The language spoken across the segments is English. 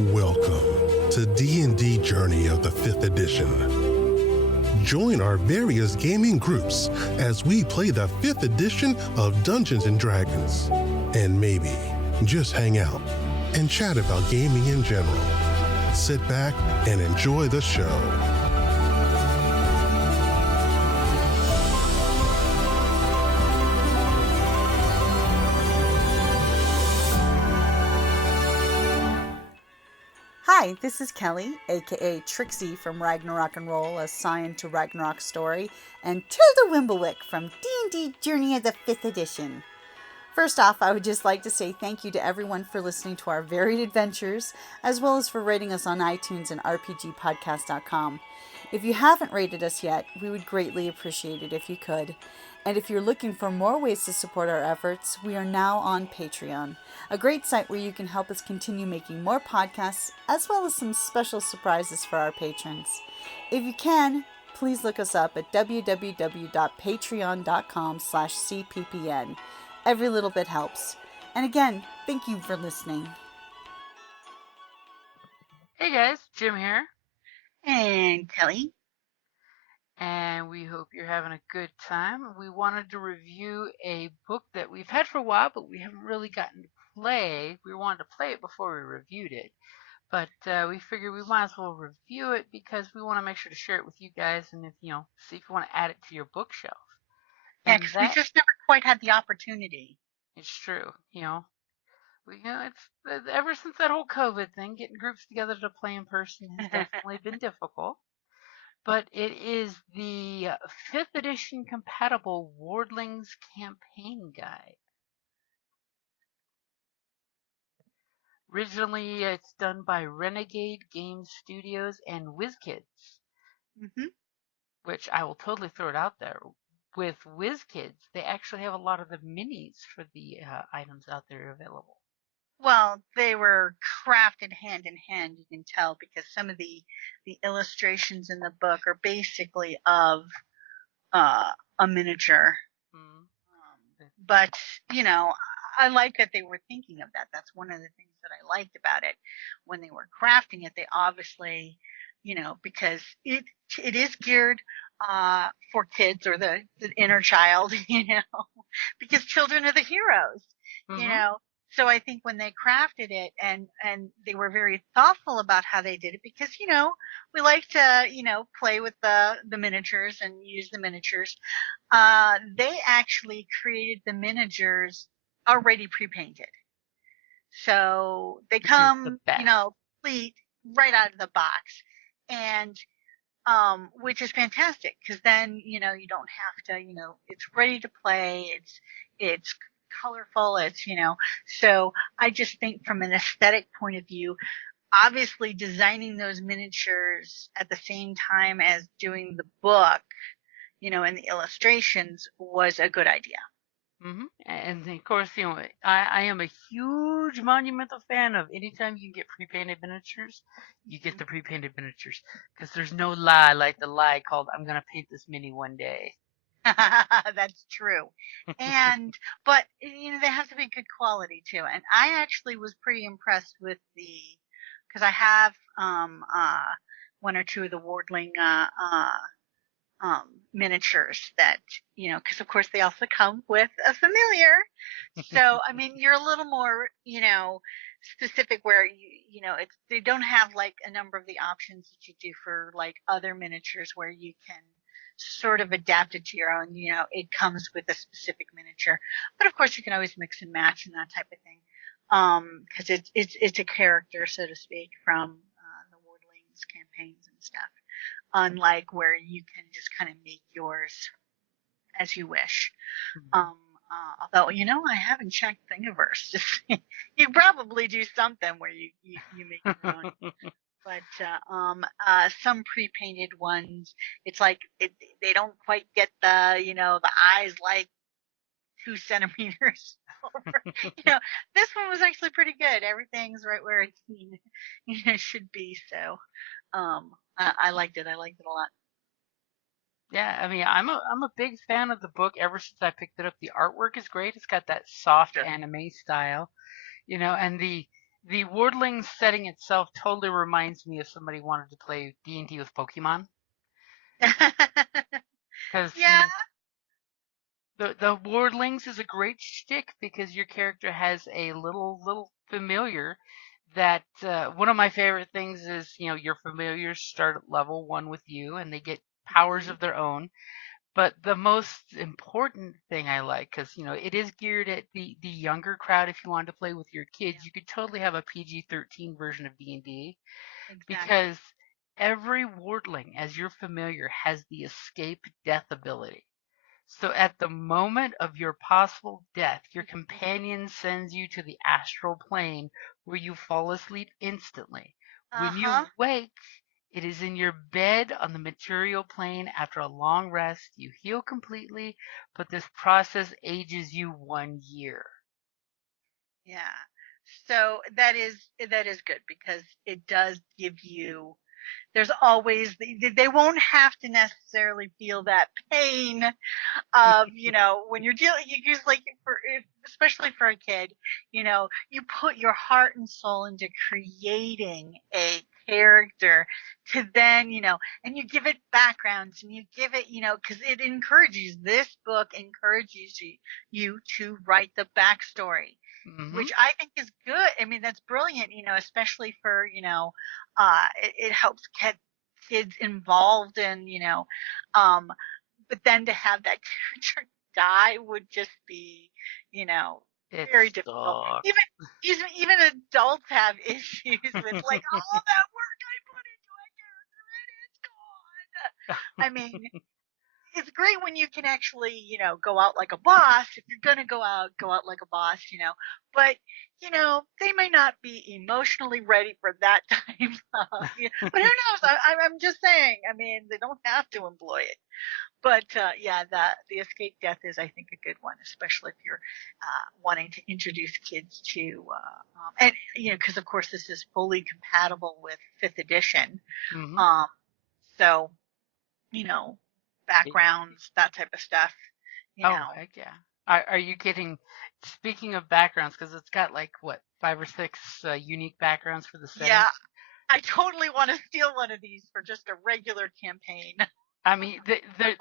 Welcome to D&D Journey of the 5th edition. Join our various gaming groups as we play the 5th edition of Dungeons & Dragons. And maybe just hang out and chat about gaming in general. Sit back and enjoy the show. Hi, this is Kelly, aka Trixie from Ragnarok and Roll, assigned to Ragnarok Story, and Tilda Wimblewick from D&D Journey of the 5th edition. First off, I would just like to say thank you to everyone for listening to our varied adventures, as well as for rating us on iTunes and rpgpodcast.com. If you haven't rated us yet, we would greatly appreciate it if you could. And if you're looking for more ways to support our efforts, we are now on Patreon, a great site where you can help us continue making more podcasts, as well as some special surprises for our patrons. If you can, please look us up at www.patreon.com/cppn. Every little bit helps. And again, thank you for listening. Hey guys, Jim here, And Kelly. and we hope you're having a good time. We wanted to review a book that we've had for a while, but we haven't really gotten to play. We wanted to play it before we reviewed it, but we figured we might as well review it because we want to make sure to share it with you guys, and if see if you want to add it to your bookshelf. Yeah, And because we that just never quite had the opportunity. is true. It's ever since that whole COVID thing, getting groups together to play in person has definitely been difficult. But it is the 5th edition compatible Wardlings Campaign Guide. Originally, it's done by Renegade Game Studios and WizKids, which I will totally throw it out there. With WizKids, they actually have a lot of the minis for the items out there available. Well, they were crafted hand in hand, you can tell, because some of the illustrations in the book are basically of a miniature. But, I like that they were thinking of that. That's one of the things that I liked about it. When they were crafting it, they obviously, because it is geared for kids or the inner child, because children are the heroes, So I think when they crafted it and they were very thoughtful about how they did it, because, we like to, play with the miniatures and use the miniatures. They actually created the miniatures already pre-painted. So they come, complete right out of the box, and which is fantastic, because then, you don't have to, it's ready to play. It's colorful. It's, so I just think from an aesthetic point of view, obviously designing those miniatures at the same time as doing the book, and the illustrations was a good idea. And of course, I am a huge monumental fan of anytime you can get pre-painted miniatures, you get the pre-painted miniatures, because there's no lie like the lie called "I'm gonna paint this mini one day." That's true. But they have to be good quality too. And I actually was pretty impressed with because I have one or two of the Wardling miniatures that, because of course they also come with a familiar. So, I mean, you're a little more, specific where they don't have like a number of the options that you do for like other miniatures where you can sort of adapt it to your own. It comes with a specific miniature, but of course you can always mix and match and that type of thing. Because it's a character, so to speak, from the Wardlings campaigns and stuff. Unlike where you can just kind of make yours as you wish. Although, I haven't checked Thingiverse. You probably do something where you make your own. But some pre-painted ones, it's like they don't quite get the, the eyes like 2 centimeters over. This one was actually pretty good. Everything's right where it should be. So I liked it. I liked it a lot. Yeah, I mean, I'm a big fan of the book ever since I picked it up. The artwork is great. It's got that soft anime style, and the The Wardling setting itself totally reminds me if somebody wanted to play D&D with Pokemon, because Yeah. the Wardlings is a great shtick because your character has a little familiar that one of my favorite things is your familiars start at level 1 with you and they get powers Mhm. of their own. But the most important thing I like, because it is geared at the younger crowd. If you wanted to play with your kids, Yeah, you could totally have a PG-13 version of D&D, exactly. because every wardling, as you're familiar, has the escape death ability. So at the moment of your possible death, your companion sends you to the astral plane where you fall asleep instantly. When Uh-huh. you wake, it is in your bed on the material plane. After a long rest, you heal completely, but this process ages you 1 year. Yeah. So that is good because it does give you there's always they won't have to necessarily feel that pain of when you're dealing you use like especially for a kid, you put your heart and soul into creating a character to then and you give it backgrounds and you give it because it encourages this book encourages you to write the backstory, Mm-hmm. which I think is good. I mean, that's brilliant, especially for, it helps get kids involved in, um, but then to have that character die would just be, you know, It very difficult. sucks. Even adults have issues with like all that work I put into a character and it's gone. I mean, it's great when you can actually, go out like a boss. If you're gonna go out like a boss, But they may not be emotionally ready for that time. But who knows? I'm just saying. I mean, they don't have to employ it. But yeah, the escape death is, I think, a good one, especially if you're wanting to introduce kids to, and because of course this is fully compatible with fifth edition. Mm-hmm. Um, so you know, backgrounds, that type of stuff, you Oh, know. heck yeah. Are you kidding? Speaking of backgrounds, because it's got like, what, 5 or 6 unique backgrounds for the Yeah, setting? I totally want to steal one of these for just a regular campaign. I mean,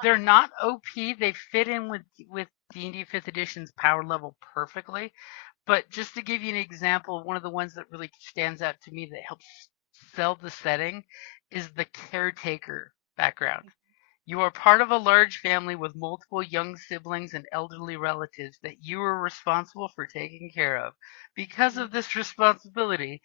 they're not OP. They fit in with D&D 5th Edition's power level perfectly. But just to give you an example, one of the ones that really stands out to me that helps sell the setting is the caretaker background. You are part of a large family with multiple young siblings and elderly relatives that you are responsible for taking care of. Because of this responsibility,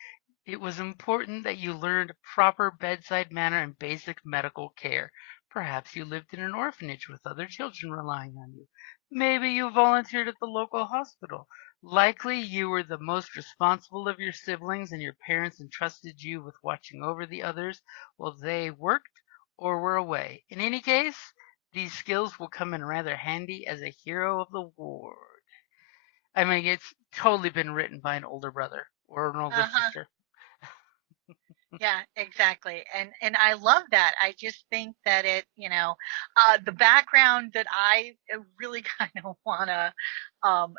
it was important that you learned proper bedside manner and basic medical care. Perhaps you lived in an orphanage with other children relying on you. Maybe you volunteered at the local hospital. Likely you were the most responsible of your siblings and your parents entrusted you with watching over the others while they worked or were away. In any case, these skills will come in rather handy as a hero of the ward. I mean, it's totally been written by an older brother or an older Uh-huh. sister. Yeah, exactly. And I love that. I just think that the background that I really kind of want to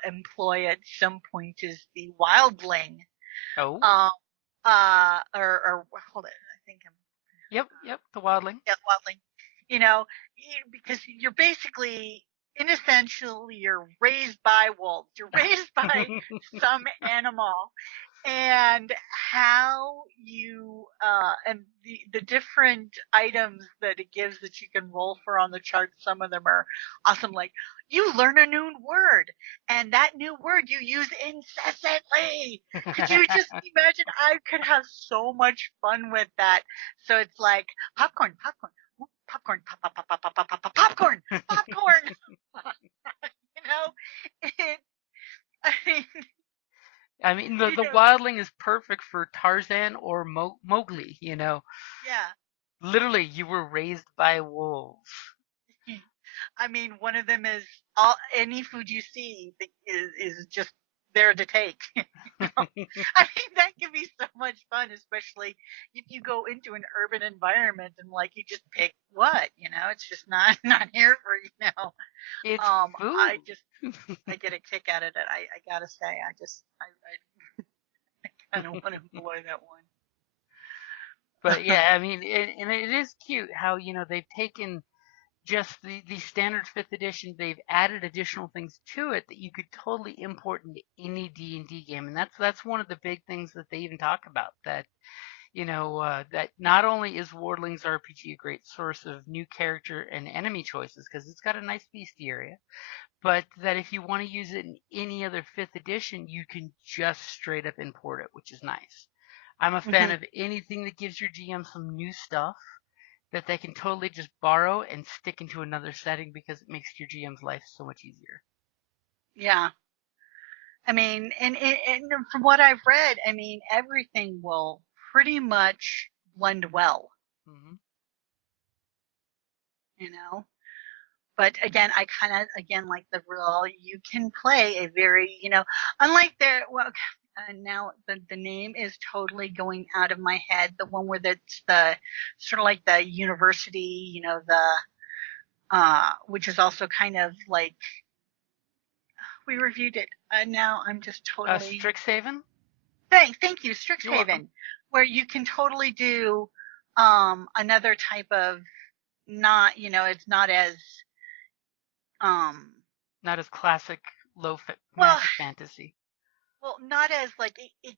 employ at some point is the wildling. Oh, Um or hold it. I think I'm yep, the wildling. yeah, wildling. You know, because you're basically essentially you're raised by wolves. You're raised by some animal, and how you and the different items that it gives that you can roll for on the chart. Some of them are awesome, like you learn a new word and that new word you use incessantly. Could you just imagine? I could have so much fun with that. So it's like popcorn, popcorn, popcorn, pop, pop, pop, pop, pop, pop, pop, popcorn, popcorn. you know, it, I mean, I mean, the you the know, wildling is perfect for Tarzan or Mowgli. yeah. Literally, you were raised by wolves. I mean, one of them is any food you see is just there to take. I mean, that can be so much fun, especially if you go into an urban environment and like you just pick what, it's just not not here for It's I food. just I get a kick out of it. I gotta say, I I don't want to employ that one. But yeah, I mean, and it is cute how, they've taken just the standard fifth edition, they've added additional things to it that you could totally import into any D&D game. And that's one of the big things that they even talk about, that that not only is Wardlings RPG a great source of new character and enemy choices because it's got a nice bestiaria, but that if you want to use it in any other fifth edition, you can just straight up import it, which is nice. I'm a fan Hmm. of anything that gives your GM some new stuff that they can totally just borrow and stick into another setting because it makes your GM's life so much easier. Yeah. I mean, and from what I've read, I mean, everything will pretty much blend well, Hmm. you know? But again, I kind of, again, like the rule, you can play a very, unlike well, now the name is totally going out of my head. The one where that's the sort of like the university, which is also kind of like, we reviewed it. Now I'm just totally, Strixhaven? thank you, You're welcome. Strixhaven, where you can totally do, another type of, not, it's not as, um, Not as classic well, magic fantasy. well, not as like it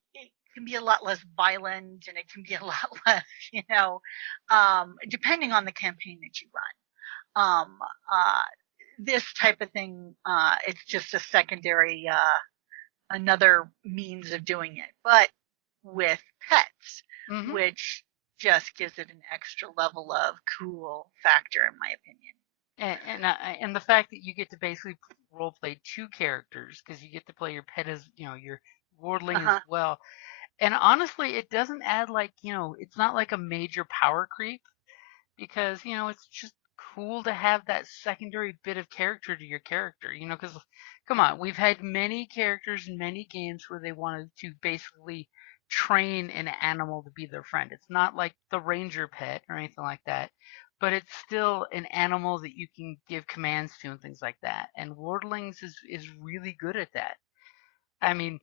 can be a lot less violent and it can be a lot less, depending on the campaign that you run. This type of thing, it's just a secondary, another means of doing it, but with pets, Hmm. which just gives it an extra level of cool factor, in my opinion. And the fact that you get to basically role play two characters because you get to play your pet as your Uh wardling as huh. well. And honestly, it doesn't add it's not like a major power creep because it's just cool to have that secondary bit of character to your character. Because come on, we've had many characters in many games where they wanted to basically train an animal to be their friend. It's not like the ranger pet or anything like that, but it's still an animal that you can give commands to and things like that. And Wardlings is really good at that. I mean,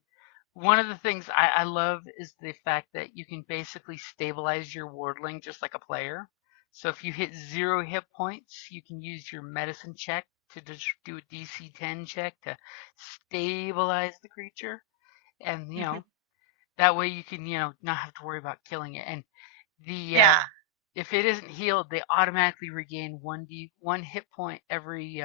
one of the things I love is the fact that you can basically stabilize your wardling just like a player. So if you hit 0 hit points, you can use your medicine check to just do a DC 10 check to stabilize the creature. And, that way you can, not have to worry about killing it. And the Yeah. if it isn't healed, they automatically regain 1 hit point every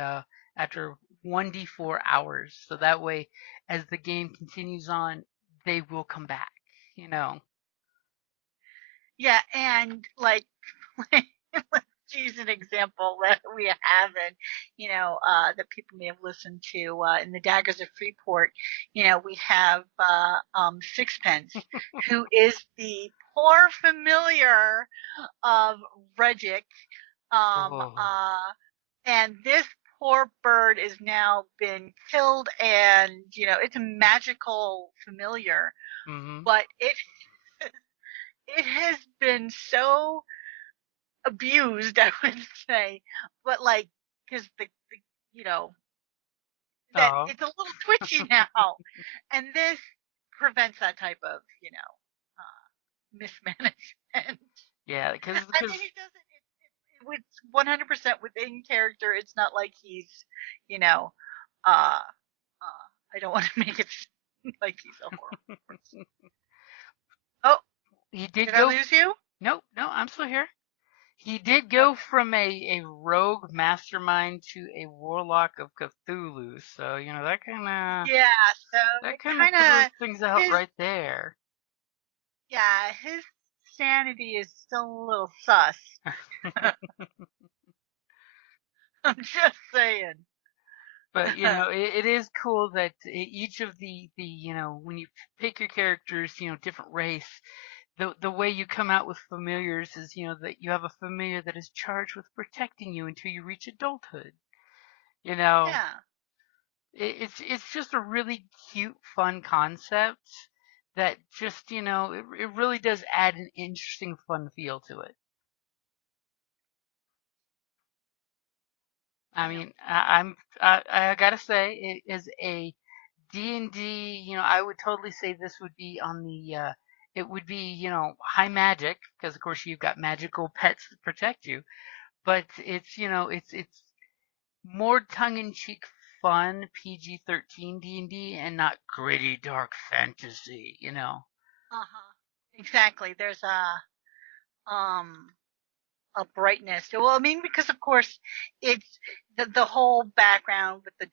after 1d4 hours. So that way, as the game continues on, they will come back. You know. Yeah, and like, let's use an example that we haven't, that people may have listened to, in the Daggers of Freeport. We have, Sixpence, who is the poor familiar of Regic, um, Oh. uh, and this poor bird is now been killed, and it's a magical familiar, Mhm. but it has been so abused, I would say, but like, because you know, that Oh. it's a little twitchy now, and this prevents that type of, mismanagement. Yeah, because I mean, he doesn't. With 100% within character. It's not like he's, you know, I don't want to make it seem like he's a horrible person. Oh, he did did I go. lose you? Nope, no, I'm still here. He did go Okay. from a rogue mastermind to a warlock of Cthulhu, so Yeah. So that it kind of kind throws of things out his right there. yeah, his sanity is still a little sus. I'm just saying. But it is cool that each of the when you pick your characters, different race, the way you come out with familiars is that you have a familiar that is charged with protecting you until you reach adulthood. You know, Yeah. it's just a really cute, fun concept that just it really does add an interesting, fun feel to it. I Yep. mean, I gotta say, it is a D&D, I would totally say this would be on the it would be, high magic because of course you've got magical pets that protect you, but it's more tongue-in-cheek fun PG-13 D&D and not gritty dark fantasy. Uh-huh. Exactly. There's um a brightness. Well, I mean, because of course it's the whole background with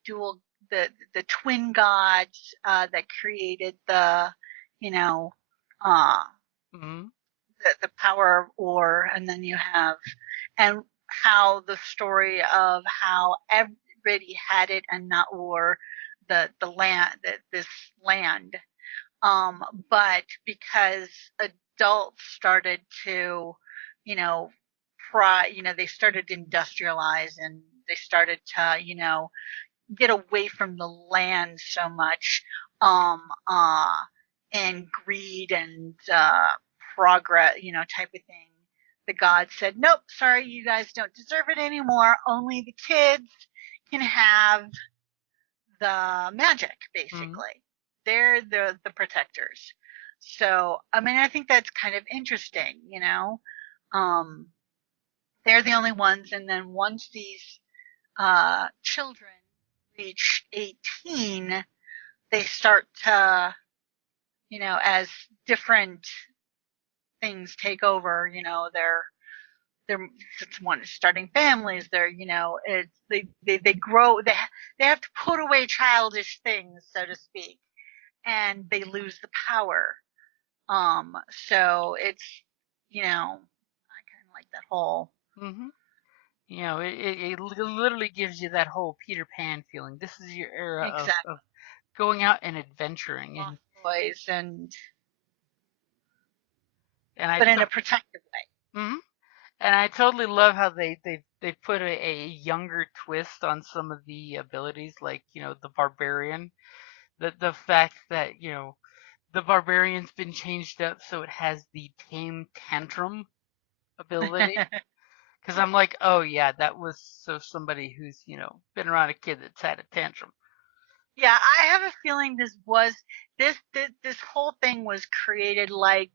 the twin gods that created you know, uh, Mhm. the power of Or, and then you have and how the story of how everybody had it and not Or, the land, this land. Um, but because adults started to, you know, they started to industrialize and they started to, get away from the land so much, um, uh, and greed and, progress, type of thing. The gods said, nope, sorry, you guys don't deserve it anymore. Only the kids can have the magic, Mhm. basically. They're the protectors. So, I mean, I think that's kind of interesting. Um, they're the only ones, and then once these children reach 18, they start to, as different things take over, they're one starting families. They're, it's they grow. They have to put away childish things, so to speak, and they lose the power. So it's, I kind of like that whole Mhm. It literally gives you that whole Peter Pan feeling. This is your era of exact of going out and adventuring, lost boys, and I but in to- a protective way. mhm. And I totally love how they put a younger twist on some of the abilities, like the barbarian. The fact that the barbarian's been changed up so it has the tame tantrum ability. Because I'm like, oh yeah, that was so somebody who's been around a kid that's had a tantrum. Yeah, I have a feeling this whole thing was created like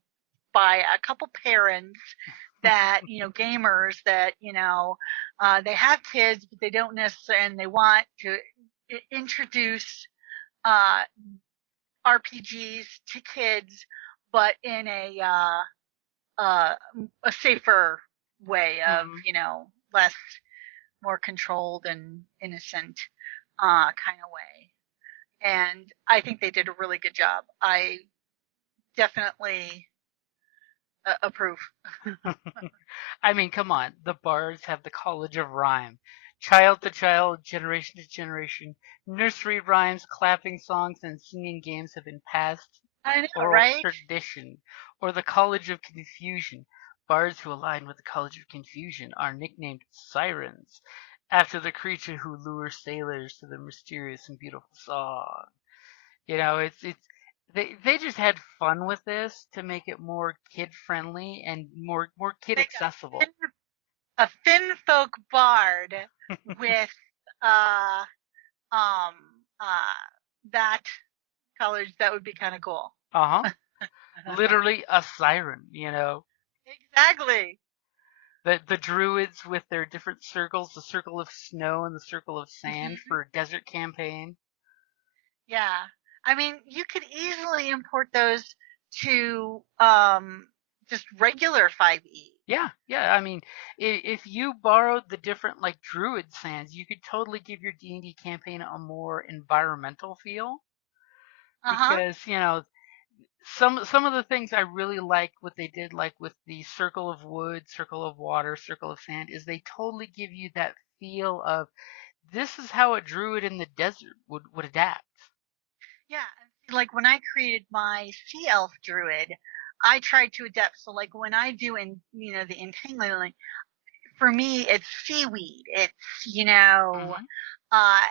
by a couple parents that, gamers that, they have kids, but they don't necessarily, and they want to introduce uh, RPGs to kids, but in uh, a safer way of, Hmm. less, more controlled and innocent, kind of way. And I think they did a really good job. I definitely approve. I mean, come on. The bards have the College of Rhyme. Child to child, generation to generation, nursery rhymes, clapping songs, and singing games have been passed I know, oral right? tradition. Or the College of Confusion. Bards who align with the College of Confusion are nicknamed sirens, after the creature who lures sailors to their mysterious and beautiful song. It's they just had fun with this to make it more kid friendly and more kid Make accessible. a Finn folk bard with uh um uh that college, that would be kind of cool. Uh-huh. Literally a siren. Exactly. The druids with their different circles, the circle of snow and the circle of sand Hmm. for a desert campaign. Yeah. I mean, you could easily import those to just regular 5e. Yeah, yeah. I mean, if you borrowed the different like druid sands, you could totally give your D&D campaign a more environmental feel Uh-huh. because, some of the things I really like what they did, like with the circle of wood, circle of water, circle of sand, is they totally give you that feel of this is how a druid in the desert would adapt. Yeah. Like when I created my sea elf druid, I tried to adapt. So like when I do the entangling, for me it's seaweed. It's, Hmm.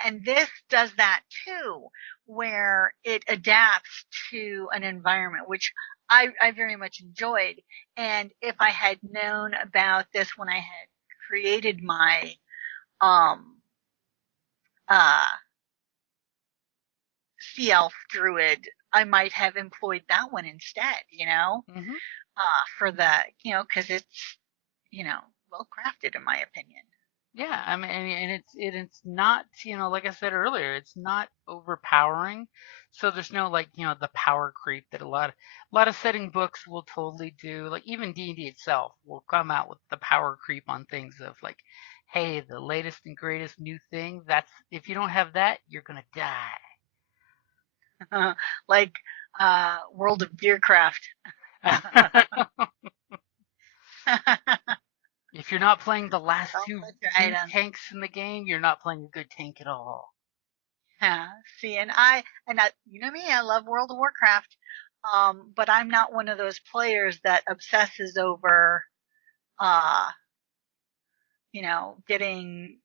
and this does that too, where it adapts to an environment, which I very much enjoyed. And if I had known about this when I had created my um uh sea elf druid, I might have employed that one instead, Mm-hmm. for the, because it's, well crafted in my opinion. Yeah, I mean, and it's not, like I said earlier, it's not overpowering. So there's no like, the power creep that a lot of setting books will totally do. Like even D&D itself will come out with the power creep on things of like, hey, the latest and greatest new thing. That's if you don't have that, you're gonna Like World of Gearcraft. If you're not playing the last All two such two items. tanks in the game, you're not playing a good tank at all. Yeah. See, you know me, I love World of Warcraft. But I'm not one of those players that obsesses over, uh, getting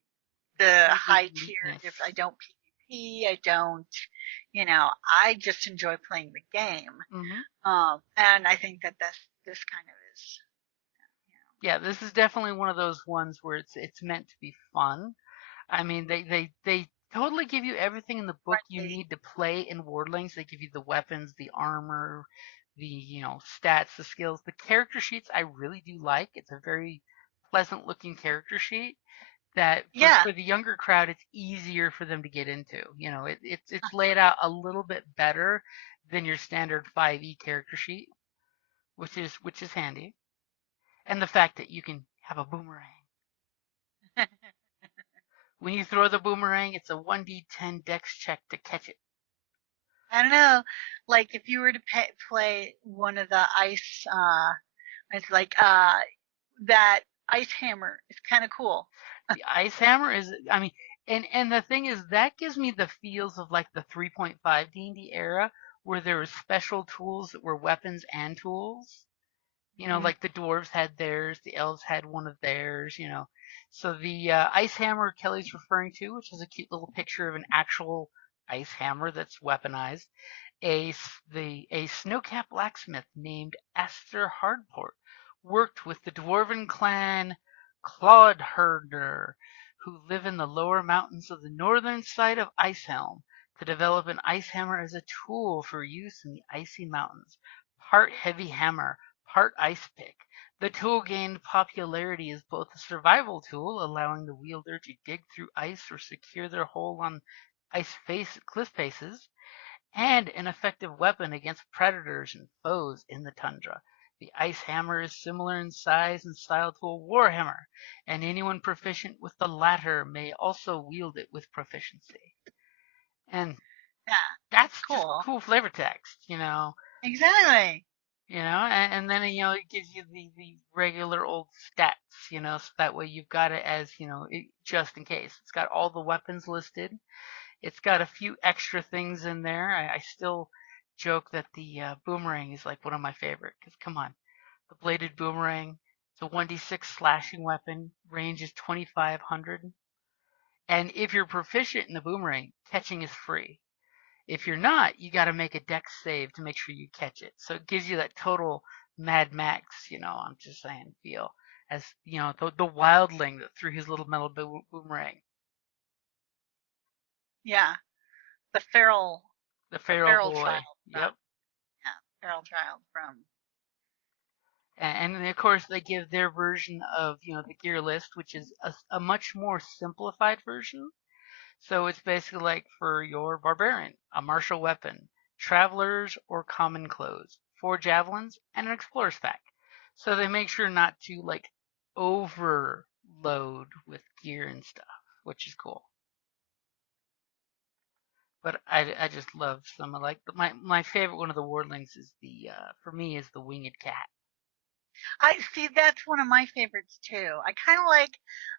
the Every high tier. weakness. If I don't PvP, I don't, I just enjoy playing the game. Hmm. And I think that this kind of is, Yeah, this is definitely one of those ones where it's meant to be fun. I mean, they totally give you everything in the book you friendly. need to play in Wardlings. They give you the weapons, the armor, the stats, the skills, the character sheets. I really do like. It's a very pleasant looking character sheet that for Yeah. for the younger crowd, it's easier for them to get into. It's laid out a little bit better than your standard 5e character sheet, which is handy, and the fact that you can have a boomerang. When you throw the boomerang, it's a 1d10 dex check to catch it. I don't know. Like if you were to play one of the ice, it's like that ice hammer. It's kind of cool. The ice hammer is, I mean, and the thing is that gives me the feels of like the 3.5 D&D era where there were special tools that were weapons and tools. Hmm. Like the dwarves had theirs, the elves had one of theirs. So the ice hammer Kelly's referring to, which is a cute little picture of an actual ice hammer that's weaponized, a snowcap blacksmith named Esther Hardport worked with the dwarven clan Claudeherder, who live in the lower mountains of the northern side of Icehelm, to develop an ice hammer as a tool for use in the icy mountains. Part heavy hammer, part ice pick. The tool gained popularity as both a survival tool, allowing the wielder to dig through ice or secure their hold on cliff faces, and an effective weapon against predators and foes in the tundra. The ice hammer is similar in size and style to a warhammer, and anyone proficient with the latter may also wield it with proficiency. And Yeah, that's that's just cool. cool flavor text. Exactly. And then it gives you the regular old stats, so that way you've got it as just in case. It's got all the weapons listed. It's got a few extra things in there. I still joke that the boomerang is like one of my favorite because come on, the bladed boomerang. It's a 1d6 slashing weapon. Range is 2,500. And if you're proficient in the boomerang, catching is free. If you're not, you got to make a dex save to make sure you catch it. So it gives you that total Mad Max, I'm just saying, feel as the wildling that threw his little metal boomerang, Yeah, the feral, the the feral feral boy. child from, Yep. yeah, feral child from. And of course, they give their version of the gear list, which is a much more simplified version. So it's basically like for your barbarian, a martial weapon, travelers or common clothes, 4 javelins, and an explorer's pack. So they make sure not to like overload with gear and stuff, which is cool. But I just love some of like my favorite one of the wardlings is the for me is the winged cat. I see. That's one of my favorites too. I kind of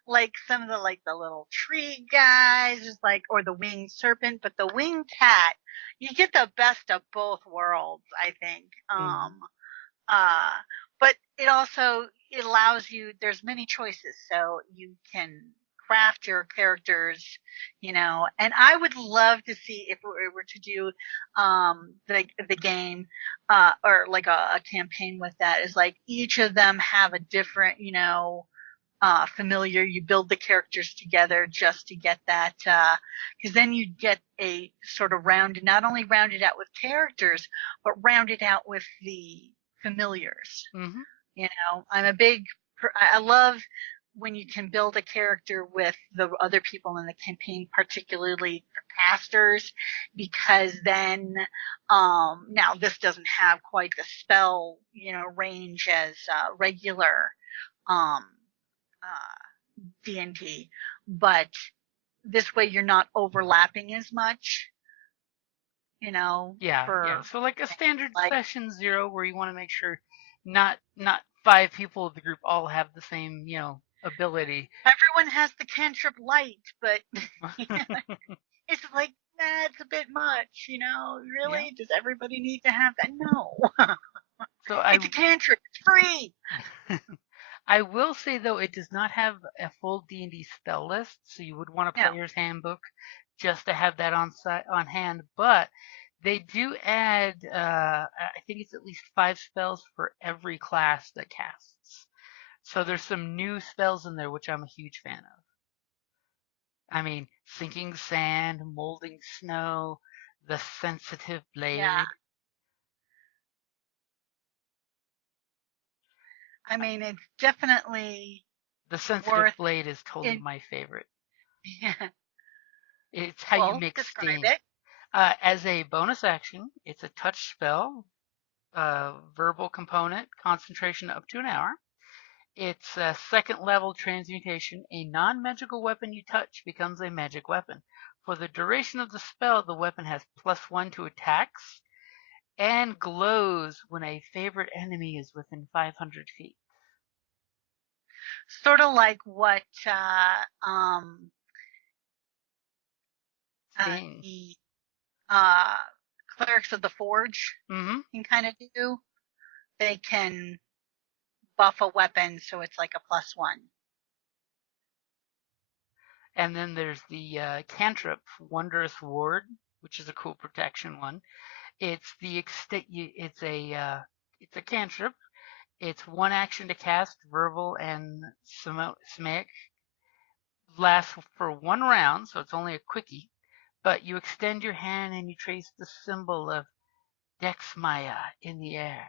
like some of the like the little tree guys, just like or the winged serpent, but the winged cat, you get the best of both worlds. I think. Mm-hmm. Uh, but it allows you. There's many choices, so you can craft your characters. And I would love to see if we were to do the game or like a campaign with that is like each of them have a different familiar. You build the characters together just to get that, because then you get a sort of rounded, not only rounded out with characters, but rounded out with the familiars. Mm-hmm. I'm a big, I love when you can build a character with the other people in the campaign, particularly the casters, because then, now this doesn't have quite the spell, range as regular um, D&D, but this way you're not overlapping as much, Yeah. for So like a standard like session 0 where you want to make sure not 5 people of the group all have the same, ability. everyone has the cantrip light, but it's like, it's a bit much, Yeah. really? Does everybody need to have that? No. So I It's a cantrip. It's free. I will say though it does not have a full D&D spell list, so you would want a No. player's handbook just to have that on hand, but they do add I think it's at least 5 spells for every class that casts. So there's some new spells in there which I'm a huge fan of. I mean, sinking sand, molding snow, the sensitive Yeah. blade. I mean, it's definitely The sensitive worth blade is totally it. my favorite. It's how you Well, make describe sting. it. As a bonus action, it's a touch spell, verbal component, concentration up to an hour. It's a second level transmutation. A non magical weapon you touch becomes a magic weapon. For the duration of the spell, the weapon has +1 to attacks and glows when a favorite enemy is within 500 feet. Sort of like what Sting. the uh, clerics of the forge Mm-hmm. can kind of do. They can buff a weapon so it's like a +1. And then there's the cantrip Wondrous Ward, which is a cool protection one. It's the extent. It's a cantrip. It's one action to cast, verbal and smic. Lasts for 1 round, so it's only a quickie. But you extend your hand and you trace the symbol of Dexmaya in the air.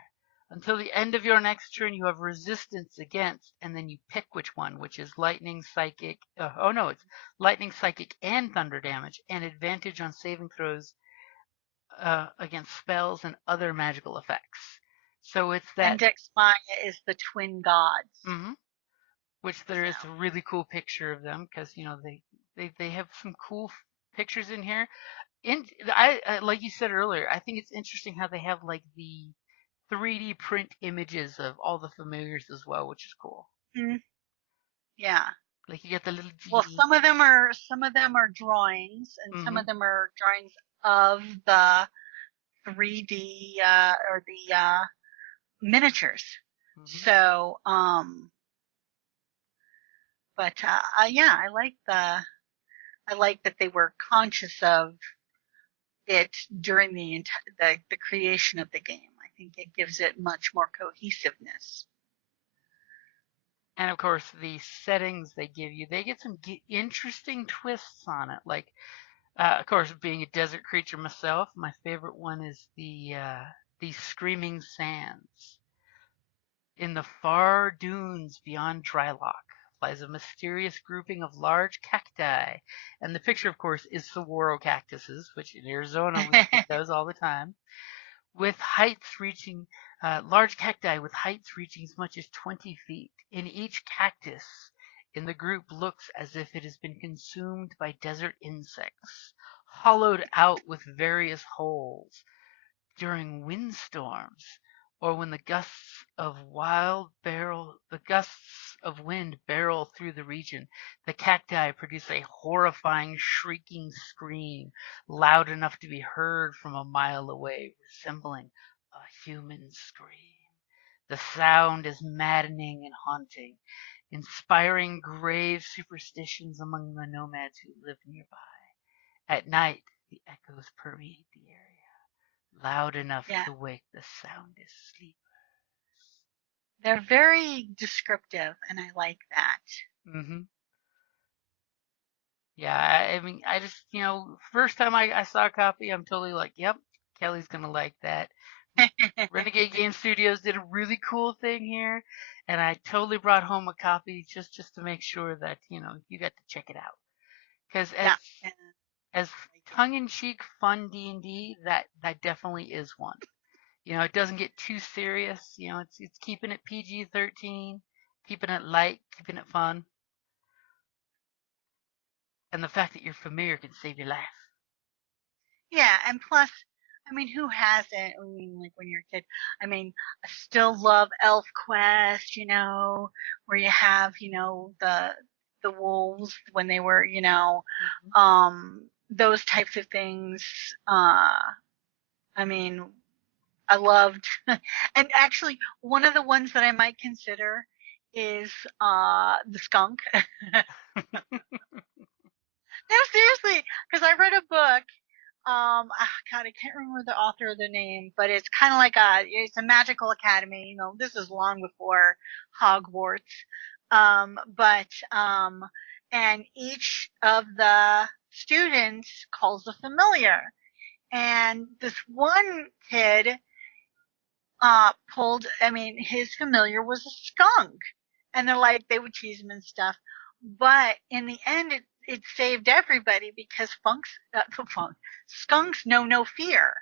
Until the end of your next turn, you have resistance against, and then you pick which one, which is lightning, psychic. Oh no, it's lightning, psychic, and thunder damage, and advantage on saving throws against spells and other magical effects. So it's And that, Dexmaya is the twin gods. mm-hmm, which there So is a really cool picture of them because they have some cool pictures in here. I like you said earlier, I think it's interesting how they have like the 3D print images of all the familiars as well, which is cool. mm, yeah. Like you get the little Well, genie. some of them are drawings, and some Mm-hmm. of them are drawings of the 3D or the miniatures. Mm-hmm. So, but yeah, I like that they were conscious of it during the creation of the game. I think it gives it much more cohesiveness. And of course, the settings they give you, they get some interesting twists on it. Like, of course, being a desert creature myself, my favorite one is the screaming sands. In the far dunes beyond Drylock lies a mysterious grouping of large cacti, and the picture, of course, is saguaro cactuses, which in Arizona we see those all the time, with heights reaching large cacti with heights reaching as much as 20 feet. In each cactus in the group looks as if it has been consumed by desert insects, hollowed out with various holes during windstorms or when the gusts of wind barrel through the region, the cacti produce a horrifying shrieking scream loud enough to be heard from a mile away, resembling a human scream. The sound is maddening and haunting, inspiring grave superstitions among the nomads who live nearby. At night, the echoes permeate the area, loud enough Yeah. to wake the soundest sleepers. They're very descriptive, and I like that. Mm-hmm. Yeah, I mean, I just, first time I saw a copy, I'm totally like, yep, Kelly's gonna like that. Renegade Game Studios did a really cool thing here, and I totally brought home a copy just to make sure that you got to check it out. Because Yeah. as tongue-in-cheek fun D&D, that definitely is one. It doesn't get too serious. It's keeping it PG-13, keeping it light, keeping it fun, and the fact that you're familiar can save your life. Yeah, and plus, I mean, who hasn't? I mean, like when you're a kid. I mean, I still love Elf Quest, where you have, the wolves when they were, Mm-hmm. those types of things. I mean, I loved, and actually, one of the ones that I might consider is the skunk. No, seriously, because I read a book. God, I can't remember the author of the name, but it's kind of like it's a magical academy. This is long before Hogwarts. But and each of the students calls a familiar, and this one kid pulled. I mean, his familiar was a skunk, and they would tease him and stuff. But in the end, it saved everybody because skunks know no fear.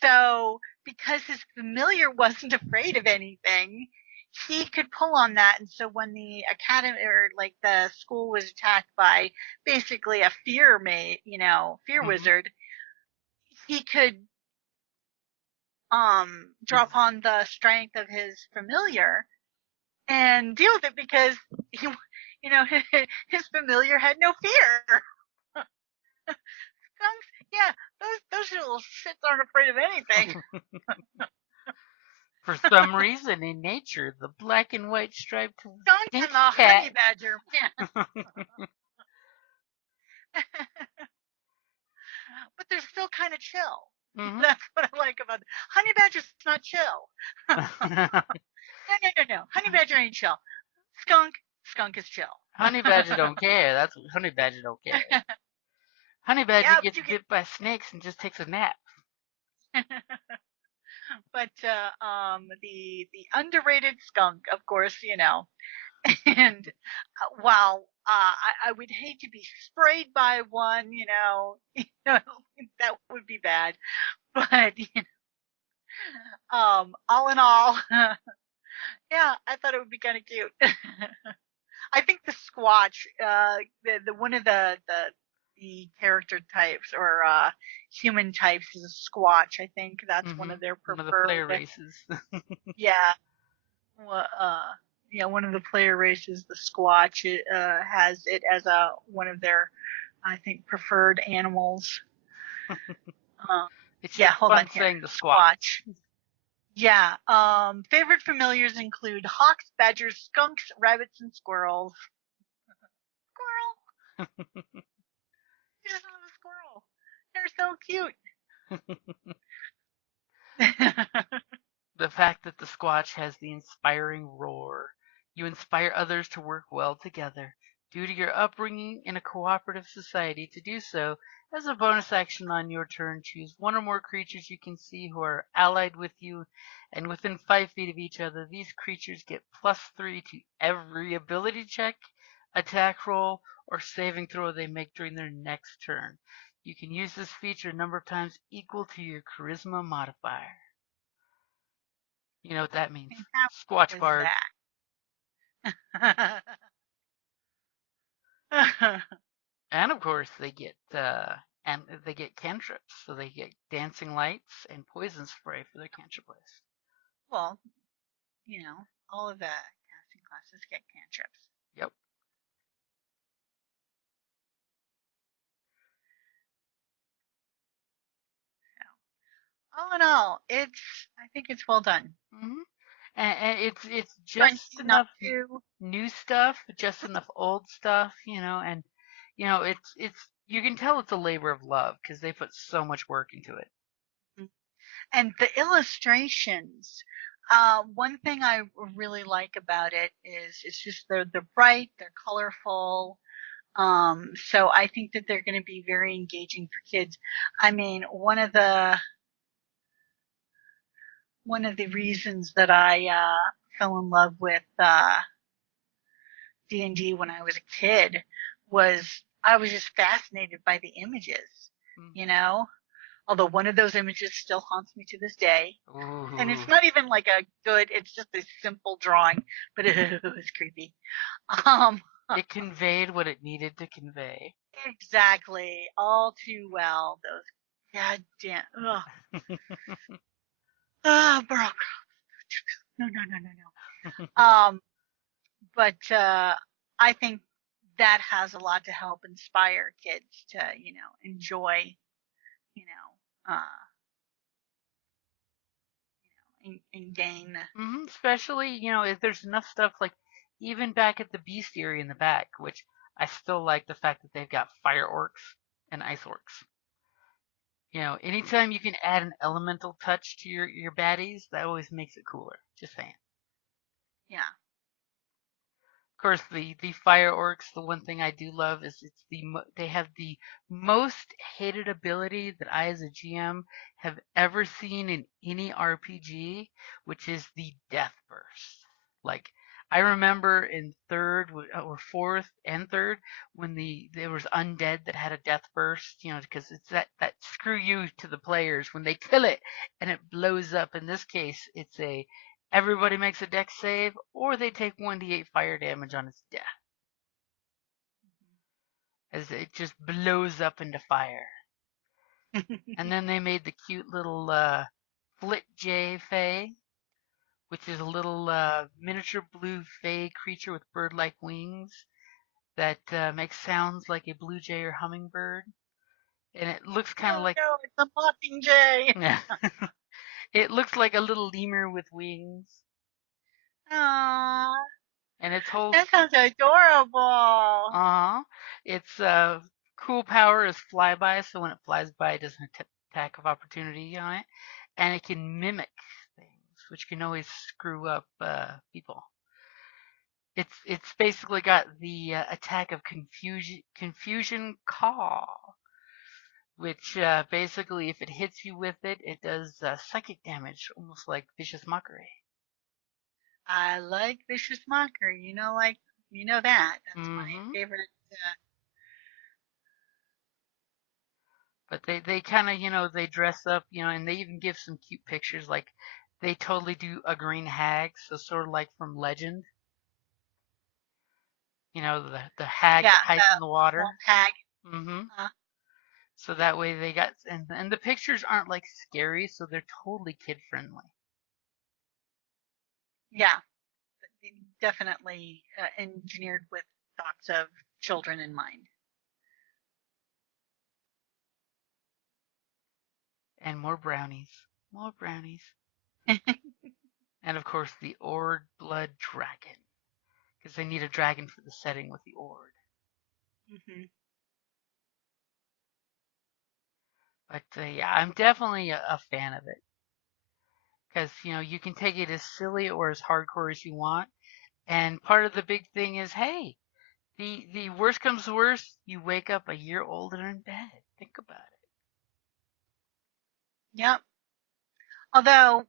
So because his familiar wasn't afraid of anything, he could pull on that. And so when the academy or like the school was attacked by basically a fear Mm-hmm. wizard, he could draw He's upon the strength of his familiar and deal with it because he, his familiar had no fear. Skunks, yeah, those little shits aren't afraid of anything. For some reason in nature, the black and white striped Skunk pink and the honey cat. badger, yeah. But they're still kind of chill. Mm-hmm. That's what I like about it. Honey badger's not chill. No. Honey badger ain't chill. Skunk is chill. Honey Badger don't care. That's what Honey Badger don't care. Honey Badger Yeah, but gets bit by snakes and just takes a nap. but the underrated skunk, of course, and while I would hate to be sprayed by one, that would be bad. But all in all, yeah, I thought it would be kind of cute. I think the Squatch, the one of the character types or human types is a Squatch. I think that's one Mm-hmm. of their One of the player preferred. races. Yeah, well, yeah, one of the player races, the Squatch, has it as one of their, I think, preferred animals. Uh, It's yeah, just hold on fun here, saying the squat. Squatch. Yeah. Favorite familiars include hawks, badgers, skunks, rabbits, and squirrels. Squirrel. You just love a squirrel. They're so cute. The fact that the Squatch has the inspiring roar. You inspire others to work well together. Due to your upbringing in a cooperative society, to do so, as a bonus action on your turn, choose one or more creatures you can see who are allied with you and within 5 feet of each other. These creatures get +3 to every ability check, attack roll, or saving throw they make during their next turn. You can use this feature a number of times equal to your charisma modifier. You know what that means. And how Squatch cool is Bard. that? And of course they get cantrips, so they get dancing lights and poison spray for their cantrip list. Well, all of the casting classes get cantrips. Yep. So, all in all, I think it's well done. Hmm. And it's Fun just team up enough too. new stuff, just enough old stuff, and it's you can tell it's a labor of love because they put so much work into it. And the illustrations, One thing I really like about it is it's just they're bright, they're colorful. So I think that they're going to be very engaging for kids. I mean, one of the reasons that I fell in love with D&D when I was a kid was I was just fascinated by the images, you know? Although one of those images still haunts me to this day. And it's Ooh. not even like a good, it's just a simple drawing, but it was creepy. Um, It conveyed what it needed to convey. exactly. All too well. Those goddamn, ugh. Barack. No, no, no, no, no. But I think that has a lot to help inspire kids to, enjoy, you know, and gain. Especially, if there's enough stuff like even back at the bestiary in the back, which I still like the fact that they've got fire orcs and ice orcs. Anytime you can add an elemental touch to your baddies, that always makes it cooler. Just saying. Yeah. Of course, the fire orcs. The one thing I do love is they have the most hated ability that I, as a GM, have ever seen in any RPG, which is the death burst. Like I remember in third or fourth and third when there was undead that had a death burst. Because it's that screw you to the players when they kill it and it blows up. In this case, it's a everybody makes a dex save, or they take 1d8 fire damage on its death, as it just blows up into fire. And then they made the cute little Flit J Fey, which is a little miniature blue Fey creature with bird-like wings that makes sounds like a blue jay or hummingbird. And it looks kind of Oh like no, it's a mockingjay. it looks like a little lemur with wings. Aww, And its whole that sounds adorable. Uh-huh. Its cool power is flyby, so when it flies by, it doesn't attack of opportunity on it, and it can mimic things, which can always screw up people. It's basically got the attack of confusion call, which basically, if it hits you with it, it does psychic damage, almost like vicious mockery. I like vicious mockery. That. That's my Mm-hmm. favorite. But they kind of, they dress up, and they even give some cute pictures. Like they totally do a green hag, so sort of like from Legend. The hag Yeah, that hides in the the water. swamp hag. Mm-hmm. Uh, So that way they got, and the pictures aren't like scary, so they're totally kid friendly. yeah, definitely engineered with thoughts of children in mind. And more brownies, more brownies, and of course the Ord blood dragon, because they need a dragon for the setting with the Ord. Hmm. But yeah, I'm definitely a fan of it. Because you can take it as silly or as hardcore as you want. And part of the big thing is, hey, the worst comes to worst, you wake up a year older in bed. Think about it. Yep. Although,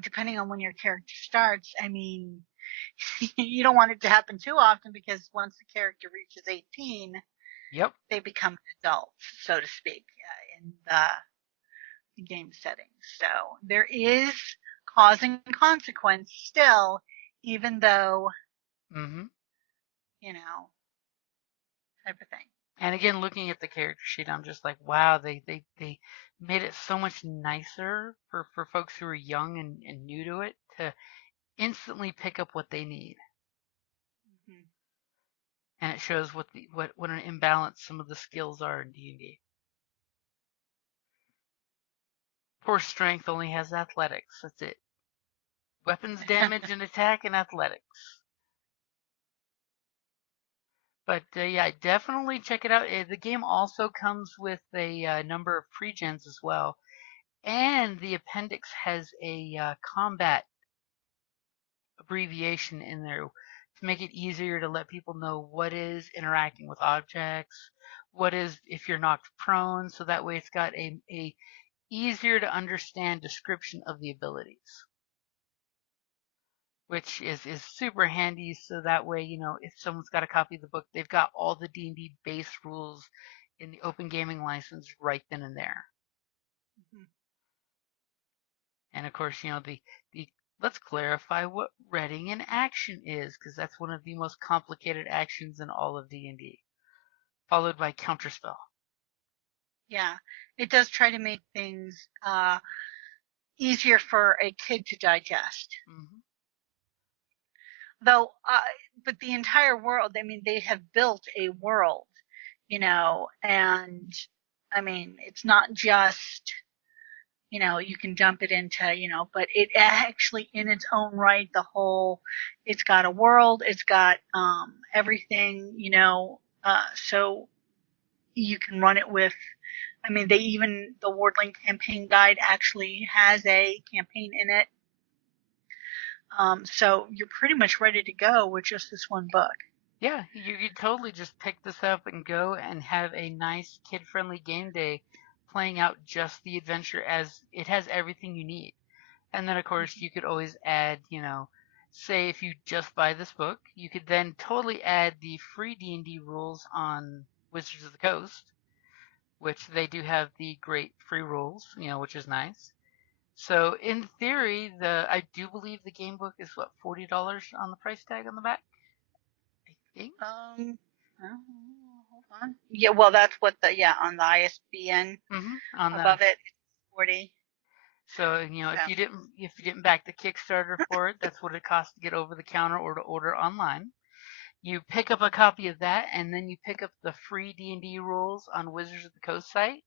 depending on when your character starts, I mean, you don't want it to happen too often because once the character reaches 18, Yep. they become an adult, so to speak, in the game setting. So there is cause and consequence still, even though, Mm-hmm. you know, type of thing. And again, looking at the character sheet, I'm just like, wow, they made it so much nicer for folks who are young and new to it to instantly pick up what they need. Hmm. And it shows what an imbalance some of the skills are in D&D. Poor strength only has athletics. That's it. Weapons damage and attack and athletics. But yeah, definitely check it out. The game also comes with a number of pre-gens as well, and the appendix has a combat abbreviation in there to make it easier to let people know what is interacting with objects, what is if you're knocked prone, so that way it's got a easier to understand description of the abilities, which is super handy. So that way, if someone's got a copy of the book, they've got all the D&D base rules in the open gaming license right then and there. Mhm. And of course, the let's clarify what reading in action is, because that's one of the most complicated actions in all of D&D, followed by counterspell. Yeah, it does try to make things easier for a kid to digest. Mm-hmm. Though, but the entire world, I mean, they have built a world, and I mean, it's not just, you can dump it into, but it actually in its own right, it's got a world, it's got everything, so you can run it with, I mean, the Wardling Campaign guide actually has a campaign in it. So you're pretty much ready to go with just this one book. Yeah, you could totally just pick this up and go and have a nice kid-friendly game day playing out just the adventure, as it has everything you need. And then, of course, you could always add, say if you just buy this book, you could then totally add the free D&D rules on Wizards of the Coast, which they do have the great free rules, which is nice. So in theory, I do believe the game book is what, $40 on the price tag on the back, I think. Hold on. Yeah, well, that's what on the ISBN On the above it, it's 40. So if you didn't back the Kickstarter for it, that's what it costs to get over the counter or to order online. You pick up a copy of that, and then you pick up the free D&D rules on Wizards of the Coast site.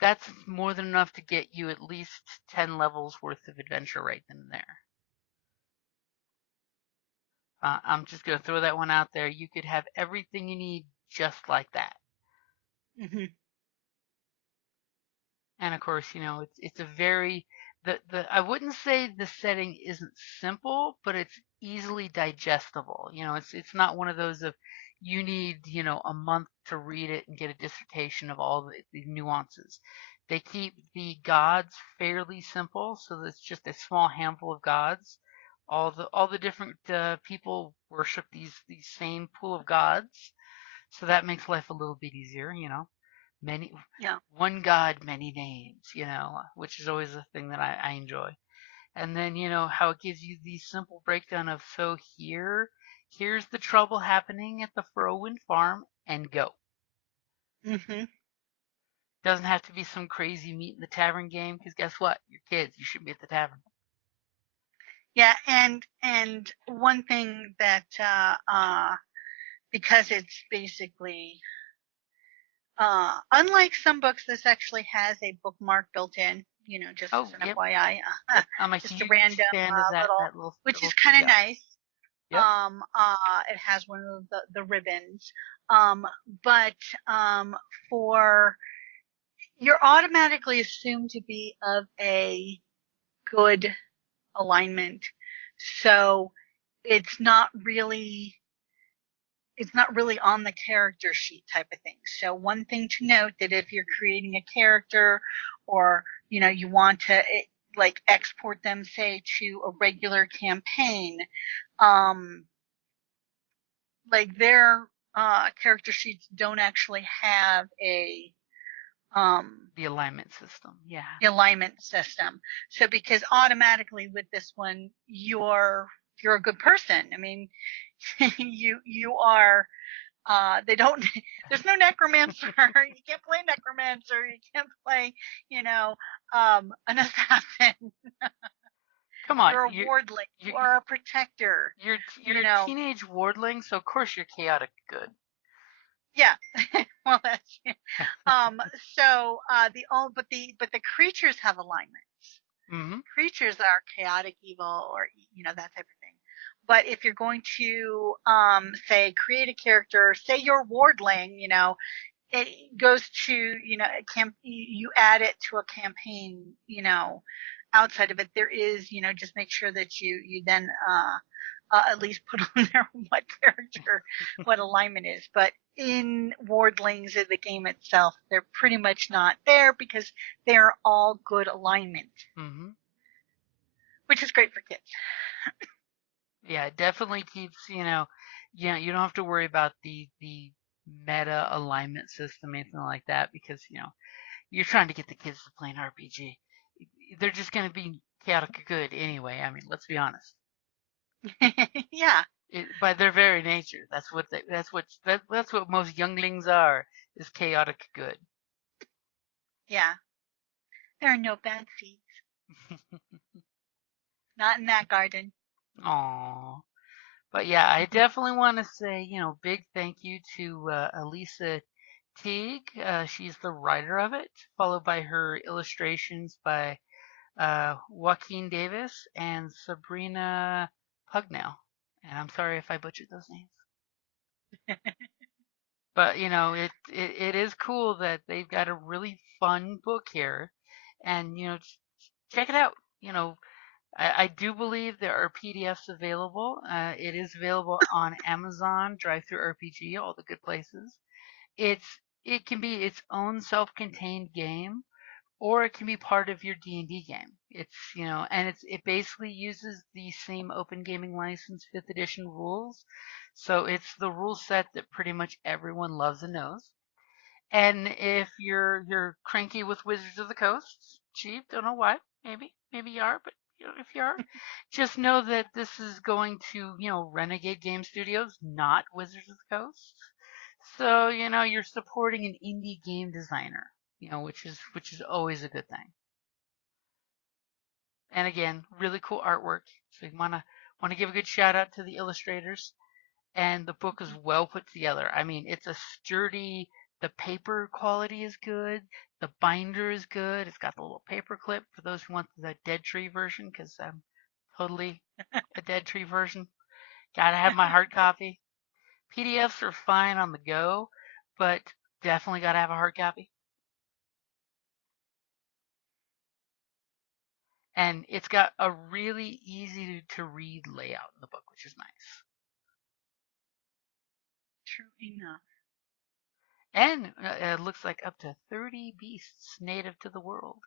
That's more than enough to get you at least 10 levels worth of adventure right then and there. I'm just gonna throw that one out there. You could have everything you need just like that. Mm-hmm. And of course, it's a very the I wouldn't say the setting isn't simple, but it's easily digestible. It's not one of those of you need, a month to read it and get a dissertation of all the nuances. They keep the gods fairly simple, so it's just a small handful of gods. All the different people worship these same pool of gods, so that makes life a little bit easier. Many Yeah. One god, many names, which is always a thing that I enjoy. And then how it gives you the simple breakdown of, so here's the trouble happening at the Furrowwind farm, and go. Mm-hmm. Doesn't have to be some crazy meet in the tavern game, because guess what, you're kids, you should be at the tavern. Yeah, and one thing that because it's basically unlike some books, this actually has a bookmark built in, just Oh, as an yep. FYI. I'm a Just a huge random fan of that little, that little which is little kind of yeah. nice. Yep. It has one of the ribbons. But for you're automatically assumed to be of a good alignment. So it's not really on the character sheet type of thing. So one thing to note, that if you're creating a character, or you want to like export them, say, to a regular campaign, like their character sheets don't actually have The alignment system. Yeah. the alignment system. So because automatically with this one, you're a good person. I mean, you are. They don't. There's no necromancer. You can't play necromancer. You can't play, an assassin. Come on, You're a wardling. You are a protector. you're a teenage wardling, so of course you're chaotic good. Yeah. Well, that's so but the creatures have alignments. Mm-hmm. Creatures are chaotic evil, or that type of thing. But if you're going to say create a character, say you're wardling, it goes to a you add it to a campaign, outside of it, there is, just make sure that you then at least put on there what alignment is. But in Wardlings, the game itself, they're pretty much not there because they're all good alignment, which is great for kids. Yeah, it definitely keeps, you don't have to worry about the meta alignment system, anything like that, because, you're trying to get the kids to play an RPG. They're just going to be chaotic good anyway. I mean, let's be honest. Yeah. By their very nature, that's what most younglings are, is chaotic good. Yeah. There are no bad seeds. Not in that garden. Aww. But yeah, I definitely want to say, big thank you to Elisa Teague. She's the writer of it, followed by her illustrations by Joaquin Davis and Sabrina Pugnell. And I'm sorry if I butchered those names. But it is cool that they've got a really fun book here, and check it out. I do believe there are PDFs available. It is available on Amazon, DriveThru RPG, all the good places. It can be its own self-contained game, or it can be part of your D&D game. And it basically uses the same Open Gaming License 5th edition rules. So it's the rule set that pretty much everyone loves and knows. And if you're cranky with Wizards of the Coast, cheap, don't know why, maybe you are, but if you are, just know that this is going to Renegade Game Studios, not Wizards of the Coast. So you're supporting an indie game designer, which is always a good thing. And again, really cool artwork. So you wanna give a good shout out to the illustrators. And the book is well put together. I mean, it's a sturdy. The paper quality is good. The binder is good. It's got the little paper clip for those who want the Dead Tree version, because I'm totally a Dead Tree version. Gotta have my hard copy. PDFs are fine on the go, but definitely gotta have a hard copy. And it's got a really easy to read layout in the book, which is nice. True enough. And it looks like up to 30 beasts native to the world.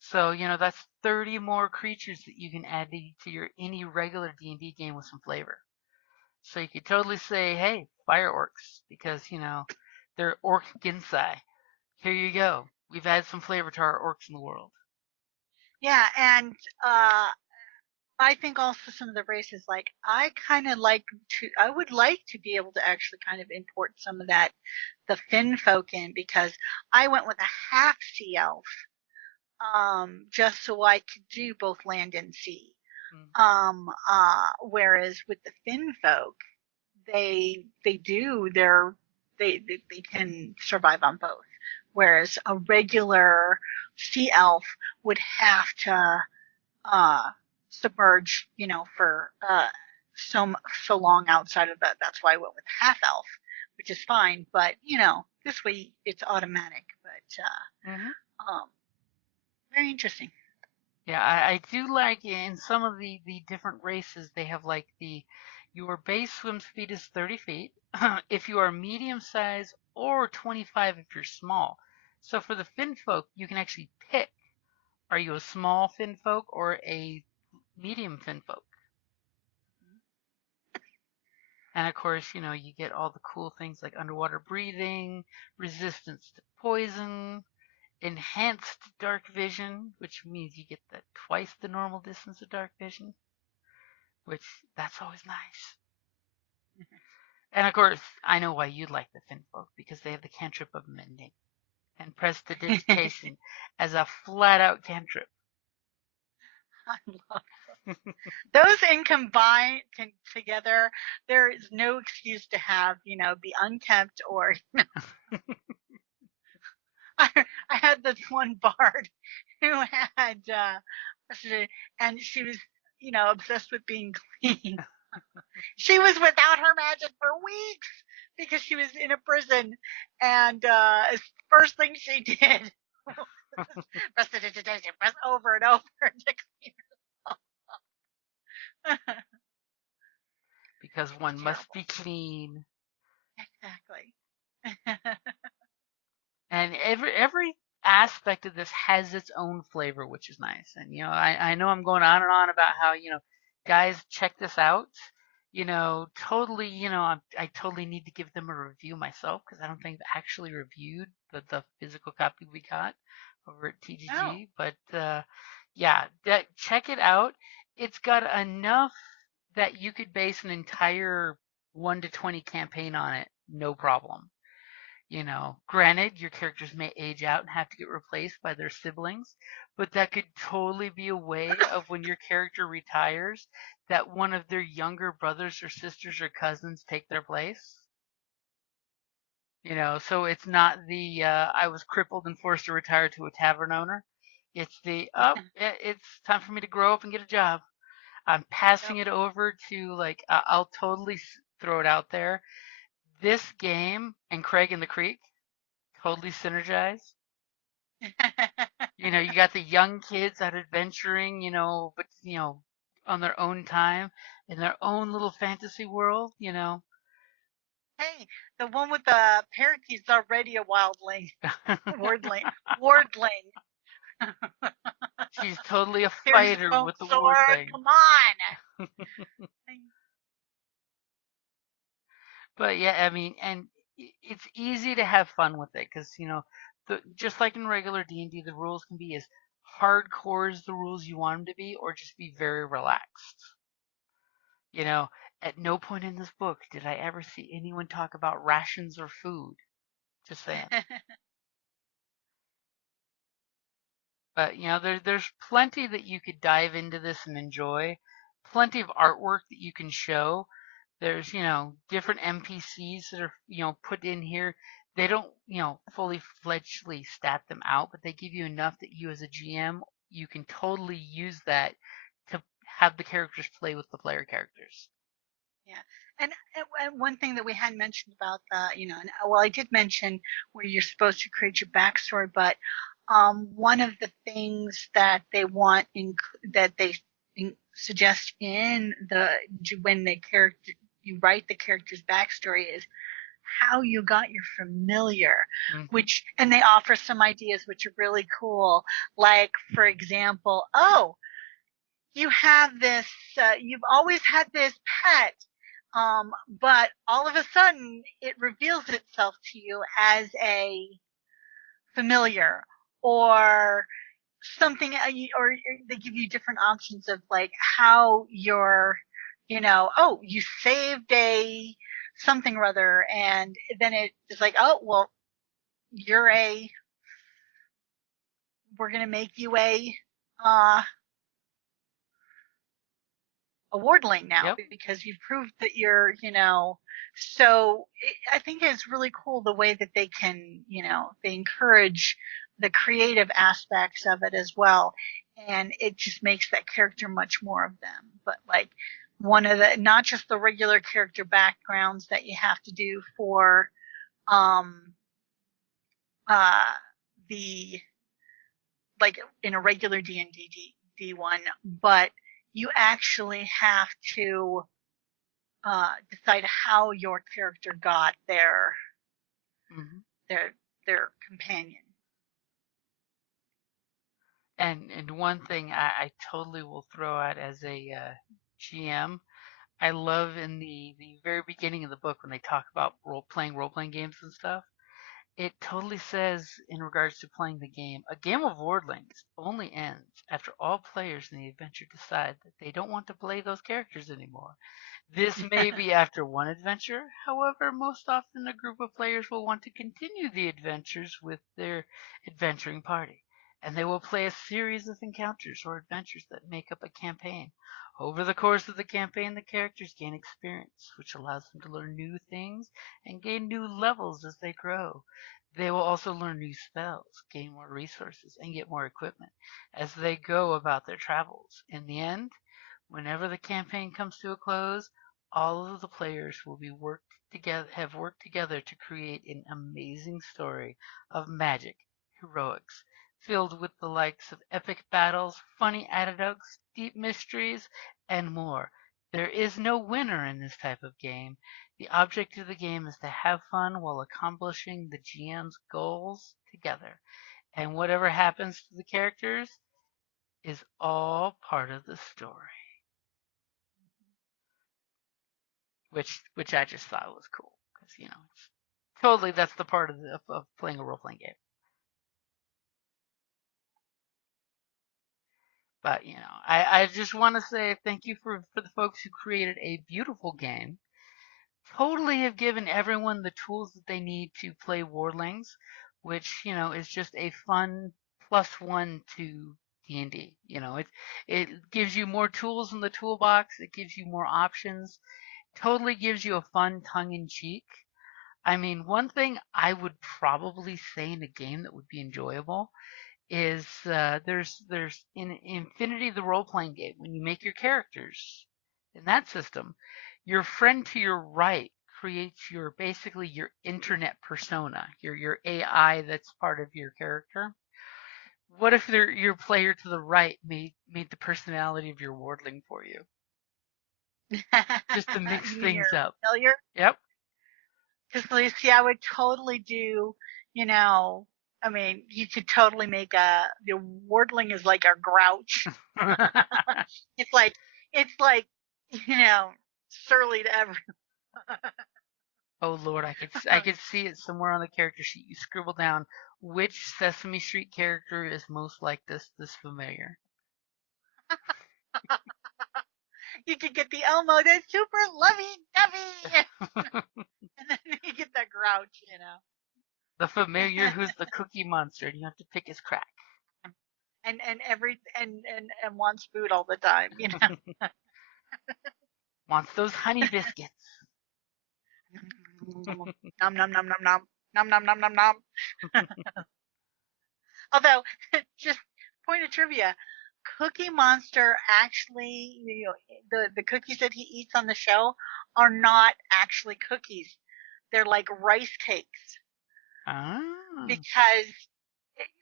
So, that's 30 more creatures that you can add to your any regular D&D game with some flavor. So you could totally say, hey, fire orcs, because, they're orc ginsai. Here you go. We've added some flavor to our orcs in the world. Yeah, and I think also some of the races, like, I would like to be able to actually kind of import some of the Finn folk in, because I went with a half sea elf, just so I could do both land and sea. Whereas with the Finn folk, they can survive on both. Whereas a regular sea elf would have to submerge, for so long outside of that. That's why I went with half elf, which is fine. But this way it's automatic. But very interesting. Yeah, I do like in some of the different races, they have like your base swim speed is 30 feet. If you are medium size, or 25 if you're small. So for the Finn folk, you can actually pick, are you a small Finn folk or a medium Finn folk? And of course, you get all the cool things like underwater breathing, resistance to poison, enhanced dark vision, which means you get twice the normal distance of dark vision, which that's always nice. And of course, I know why you'd like the Finfolk, because they have the cantrip of mending and prestidigitation as a flat out cantrip. I love those together. There is no excuse to have, be unkept or. I had this one bard who had, and she was, obsessed with being clean. She was without her magic for weeks because she was in a prison, and first thing she did press over and over to clean yourself. Because one must Terrible. be clean. Exactly. And every aspect of this has its own flavor, which is nice. And I know I'm going on and on about how guys, check this out. Totally. I totally need to give them a review myself because I don't think I've actually reviewed the physical copy we got over at Oh. TGG. But yeah, check it out. It's got enough that you could base an entire 1 to 20 campaign on it, no problem. Granted, your characters may age out and have to get replaced by their siblings, but that could totally be a way of when your character retires, that one of their younger brothers or sisters or cousins take their place. So it's not the I was crippled and forced to retire to a tavern owner. It's the it's time for me to grow up and get a job. I'm passing Yep. it over to like I'll totally throw it out there. This game and Craig and the Creek totally synergize. You got the young kids out adventuring, but on their own time in their own little fantasy world. Hey, the one with the parakeet's already a wildling. Wardling. Wardling. She's totally a Here's his fighter bone with the sword. Wardling. Come on. But yeah, I mean, and it's easy to have fun with it because just like in regular D&D, the rules can be as hardcore as the rules you want them to be, or just be very relaxed. You know, at no point in this book did I ever see anyone talk about rations or food. Just saying. But there's plenty that you could dive into this and enjoy. Plenty of artwork that you can show. There's different NPCs that are put in here. They don't fully fledgedly stat them out, but they give you enough that you as a GM you can totally use that to have the characters play with the player characters. Yeah. And one thing that we hadn't mentioned about the, and, well, I did mention where you're supposed to create your backstory, but one of the things that they want that they suggest in when the character you write the character's backstory is how you got your familiar, Mm-hmm. and they offer some ideas which are really cool. Like, for example, oh, you have this, you've always had this pet, but all of a sudden it reveals itself to you as a familiar or something, or they give you different options of like how you're, oh, you saved a something or other, and then it's like, oh, well, you're we're going to make you uh, a wardling now Yep. because you've proved that you're, so I think it's really cool the way that they can, they encourage the creative aspects of it as well. And it just makes that character much more of them. But like one of the, not just the regular character backgrounds that you have to do for, um, uh, the, like in a regular D&D one, but you actually have to decide how your character got Mm-hmm. their their companion. And one thing I totally will throw out as a GM, I love in the very beginning of the book when they talk about role playing games and stuff. It totally says in regards to playing the game, a game of Wardlings only ends after all players in the adventure decide that they don't want to play those characters anymore. This may be after one adventure, however, most often a group of players will want to continue the adventures with their adventuring party, and they will play a series of encounters or adventures that make up a campaign. Over the course of the campaign, the characters gain experience, which allows them to learn new things and gain new levels as they grow. They will also learn new spells, gain more resources, and get more equipment as they go about their travels. In the end, whenever the campaign comes to a close, all of the players will be have worked together to create an amazing story of magic, heroics, filled with the likes of epic battles, funny anecdotes, deep mysteries, and more. There is no winner in this type of game. The object of the game is to have fun while accomplishing the GM's goals together. And whatever happens to the characters is all part of the story. Which I just thought was cool because it's totally that's the part of playing a role playing game. But I just want to say thank you for the folks who created a beautiful game. Totally have given everyone the tools that they need to play Wardlings, which is just a fun +1 to D&D. It gives you more tools in the toolbox. It gives you more options. Totally gives you a fun tongue in cheek. I mean, one thing I would probably say in a game that would be enjoyable is there's in Infinity the role playing game when you make your characters in that system, your friend to your right creates basically your internet persona, your AI that's part of your character. What if your player to the right made the personality of your wardling for you, just to mix You mean things your up? failure? Yep. Because Lucy, I would totally do, I mean, you could totally make the Wardling is like a grouch. It's like, it's like, you know, surly to everyone. Oh Lord, I could see it somewhere on the character sheet. You scribble down which Sesame Street character is most like this familiar. You could get the Elmo that's super lovey-dovey. And then you get the grouch. The familiar who's the Cookie Monster, and you have to pick his crack. And wants food all the time. Wants those honey biscuits. Nom nom nom nom nom nom nom nom nom nom. Although, just point of trivia, Cookie Monster actually, the cookies that he eats on the show are not actually cookies. They're like rice cakes Ah. because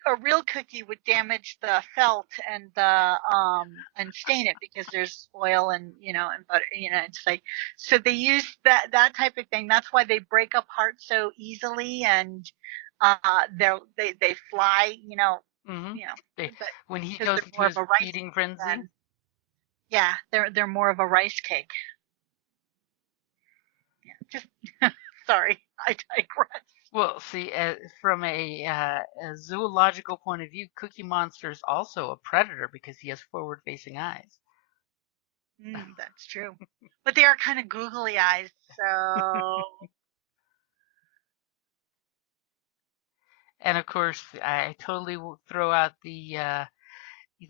a real cookie would damage the felt and stain it because there's oil and butter. It's like, so they use that type of thing. That's why they break apart so easily, and they fly. Mm-hmm. They, But when he because goes they're into more of his a rice feeding cake frenzy. yeah, they're more of a rice cake. Yeah, just sorry, I digress. Well, see, from a zoological point of view, Cookie Monster is also a predator because he has forward-facing eyes. That's true, but they are kind of googly eyes, so. And of course, I totally will throw out they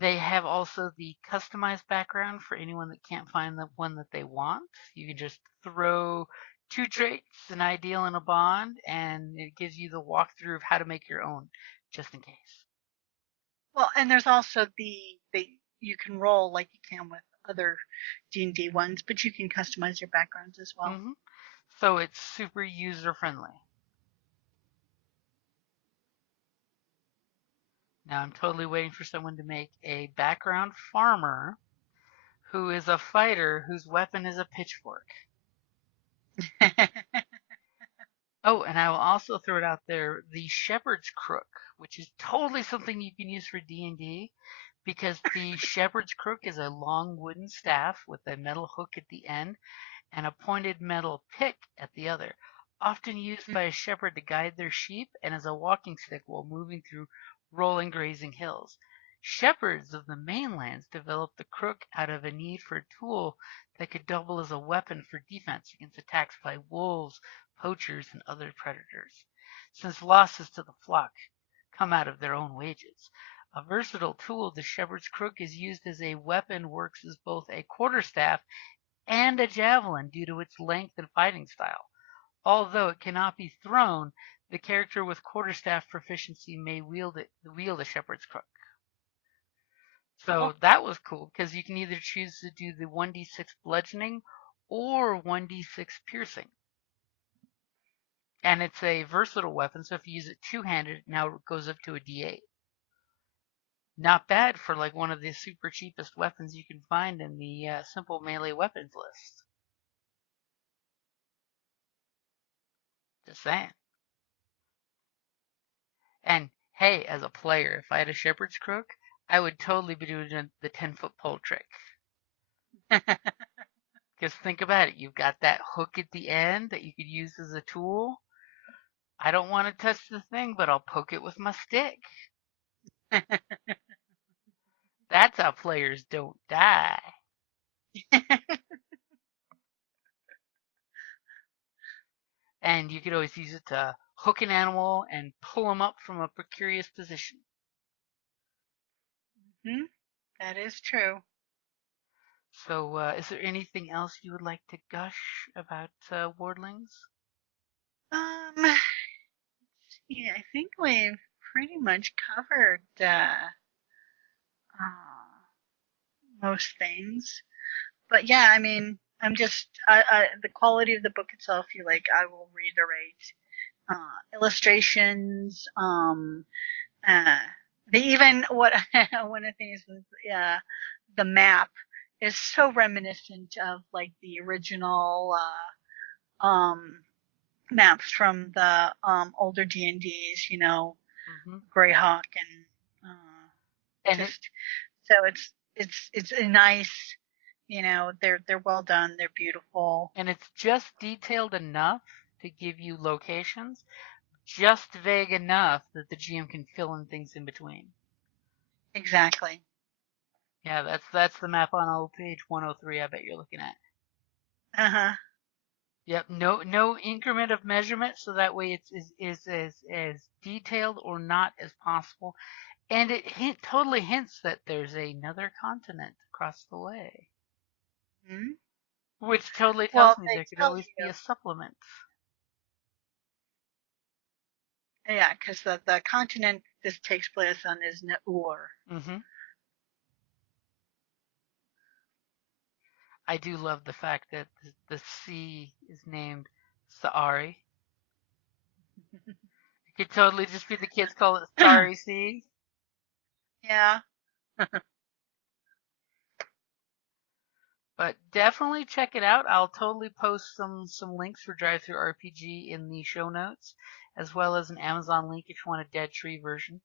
have also the customized background for anyone that can't find the one that they want. You can just throw 2 traits, an ideal and a bond, and it gives you the walkthrough of how to make your own, just in case. Well, and there's also the you can roll like you can with other D&D ones, but you can customize your backgrounds as well. Mm-hmm. So it's super user friendly. Now I'm totally waiting for someone to make a background farmer who is a fighter whose weapon is a pitchfork. Oh, and I will also throw it out there, the shepherd's crook, which is totally something you can use for D&D because the shepherd's crook is a long wooden staff with a metal hook at the end and a pointed metal pick at the other, often used by a shepherd to guide their sheep and as a walking stick while moving through rolling grazing hills. Shepherds of the mainlands developed the crook out of a need for a tool that could double as a weapon for defense against attacks by wolves, poachers, and other predators. Since losses to the flock come out of their own wages, a versatile tool, the shepherd's crook is used as a weapon, works as both a quarterstaff and a javelin due to its length and fighting style. Although it cannot be thrown, the character with quarterstaff proficiency may wield a shepherd's crook. So that was cool because you can either choose to do the 1d6 bludgeoning or 1d6 piercing. And it's a versatile weapon, so if you use it two-handed, now it goes up to a d8. Not bad for like one of the super cheapest weapons you can find in the simple melee weapons list. Just saying. And hey, as a player, if I had a shepherd's crook, I would totally be doing the 10-foot pole trick. Because think about it, you've got that hook at the end that you could use as a tool. I don't want to touch the thing, but I'll poke it with my stick. That's how players don't die. And you could always use it to hook an animal and pull them up from a precarious position. That is true. So, is there anything else you would like to gush about Wardlings? Yeah, I think we've pretty much covered most things. But yeah, I mean, I'm just the quality of the book itself. I will reiterate illustrations. Uh, they even what one of the things was the map is so reminiscent of like the original maps from the older D&Ds. Mm-hmm. Greyhawk And it, just so it's a nice. They're well done. They're beautiful. and it's just detailed enough to give you locations, just vague enough that the GM can fill in things in between. Exactly. Yeah, that's the map on old page 103. I bet you're looking at. Uh huh. Yep, no increment of measurement, so that way it's is as detailed or not as possible, and it totally hints that there's another continent across the way, Hmm. which totally Well, tells me they there could tell always be you, a supplement. yeah, because the continent this takes place on is Naur. Hmm. I do love the fact that the sea is named Saari. It could totally just be the kids call it Starry Sea. Yeah. But definitely check it out. I'll totally post some links for Drive Through RPG in the show notes, as well as an Amazon link if you want a Dead Tree version.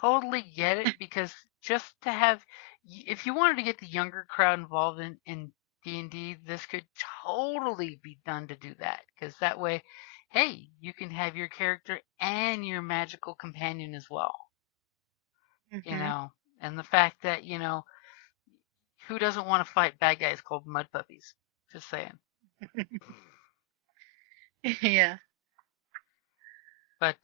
Totally get it because just to have, if you wanted to get the younger crowd involved in D&D, this could totally be done to do that. Because that way, hey, you can have your character and your magical companion as well. You Hmm. know, and the fact that who doesn't want to fight bad guys called mud puppies? Just saying. Yeah. But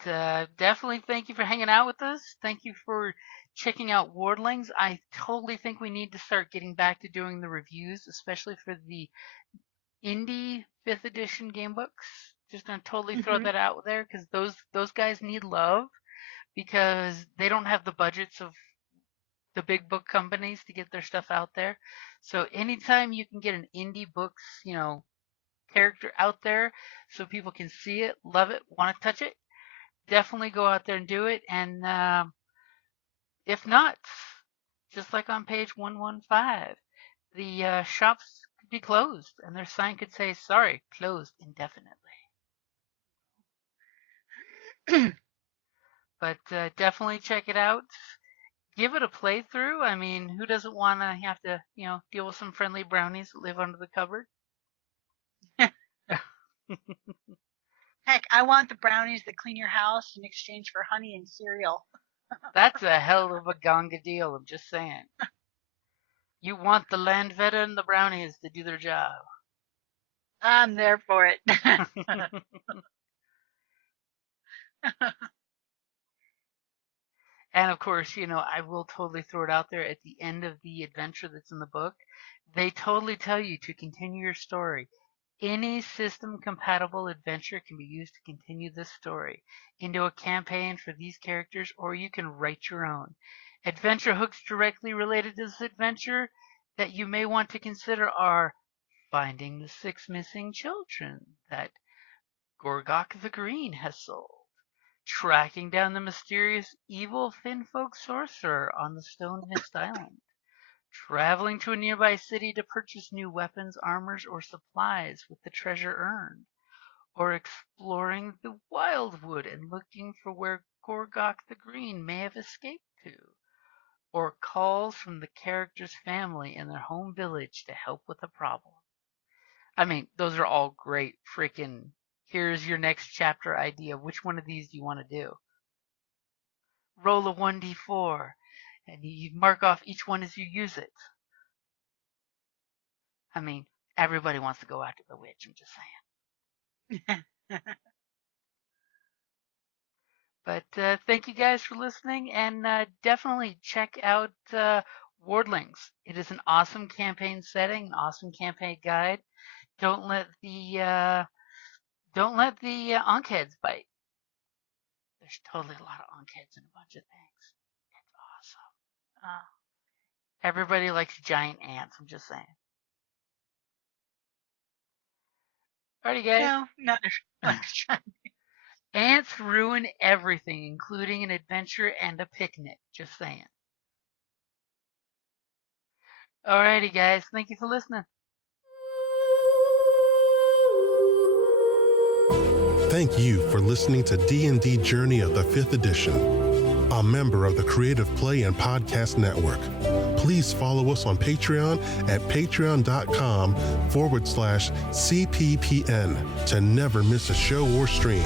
definitely thank you for hanging out with us. Thank you for checking out Wardlings. I totally think we need to start getting back to doing the reviews, especially for the indie 5th edition game books. Just gonna totally throw Hmm. that out there because those guys need love because they don't have the budgets of the big book companies to get their stuff out there. So anytime you can get an indie books, character out there so people can see it, love it, want to touch it, definitely go out there and do it. And if not, just like on page 115, the shops could be closed and their sign could say, sorry, closed indefinitely. But definitely check it out. Give it a playthrough. I mean, who doesn't want to have to, deal with some friendly brownies that live under the cupboard? Heck, I want the brownies that clean your house in exchange for honey and cereal. That's a hell of a gonga deal, I'm just saying. You want the Landvetta and the brownies to do their job. I'm there for it. And of course, I will totally throw it out there at the end of the adventure that's in the book. They totally tell you to continue your story. Any system compatible adventure can be used to continue this story into a campaign for these characters, or you can write your own. Adventure hooks directly related to this adventure that you may want to consider are finding the 6 missing children that Gorgok the Green has sold, tracking down the mysterious evil Finfolk sorcerer on the Stone Mist Island, traveling to a nearby city to purchase new weapons, armors, or supplies with the treasure earned, or exploring the Wildwood and looking for where Gorgok the Green may have escaped to, or calls from the character's family in their home village to help with a problem. I mean, those are all great freaking here's your next chapter idea. Which one of these do you want to do? Roll a 1d4 and you mark off each one as you use it. I mean, everybody wants to go after the witch, I'm just saying. But thank you guys for listening, and definitely check out Wardlings. It is an awesome campaign setting, an awesome campaign guide. Don't let the onkheads bite. There's totally a lot of onkheads in a bunch of things. It's awesome. Everybody likes giant ants. I'm just saying. Alrighty, guys. No, not Ants ruin everything, including an adventure and a picnic. Just saying. Alrighty, guys. Thank you for listening. Thank you for listening to D&D Journey of the 5th Edition, a member of the Creative Play and Podcast Network. Please follow us on Patreon at patreon.com/CPPN to never miss a show or stream.